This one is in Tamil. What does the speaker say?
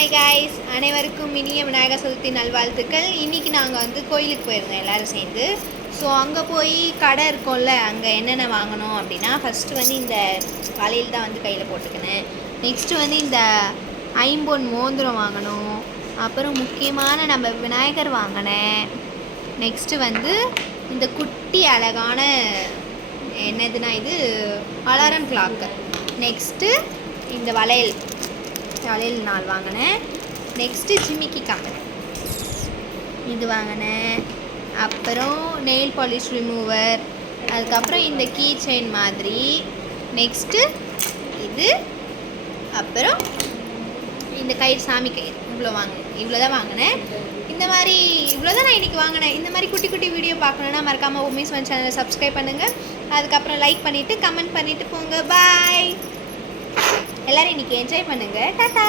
ஹாய் காய்ஸ், அனைவருக்கும் இனிய விநாயகர் சதுர்த்தி நல்வாழ்த்துக்கள். இன்றைக்கி நாங்கள் வந்து கோயிலுக்கு போயிருந்தோம் எல்லோரும் சேர்ந்து. ஸோ அங்கே போய் கடை இருக்கோம்ல, அங்கே என்னென்ன வாங்கணும் அப்படின்னா, ஃபஸ்ட்டு வந்து இந்த வளையல் தான் வந்து கையில் போட்டுக்கினேன். நெக்ஸ்ட்டு வந்து இந்த ஐம்பொன் மோதிரம் வாங்கணும். அப்புறம் முக்கியமான நம்ம விநாயகர் வாங்கினேன். நெக்ஸ்ட்டு வந்து இந்த குட்டி அழகான என்னதுன்னா இது அலாரம் கிளாக்கு. நெக்ஸ்ட்டு இந்த வளையல் 4 வாங்கினேன். நெக்ஸ்ட்டு ஜிமிக்கி கம்மல் இது வாங்கினேன். அப்புறம் நெயில் பாலிஷ் ரிமூவர், அதுக்கப்புறம் இந்த கீ செயின் மாதிரி. நெக்ஸ்ட்டு இது, அப்புறம் இந்த கயிறு, சாமி கயிறு. இவ்வளோ தான் வாங்கினேன். இந்த மாதிரி இவ்வளோ தான் நான் இன்றைக்கி வாங்கினேன். இந்த மாதிரி குட்டி குட்டி வீடியோ பார்க்கணுன்னா மறக்காமல் உமேஷ் ஒன் சேனலை சப்ஸ்கிரைப் பண்ணுங்கள். அதுக்கப்புறம் லைக் பண்ணிவிட்டு கமெண்ட் பண்ணிவிட்டு போங்க. பாய். எல்லோரும் இன்றைக்கி என்ஜாய் பண்ணுங்கள். டாட்டா.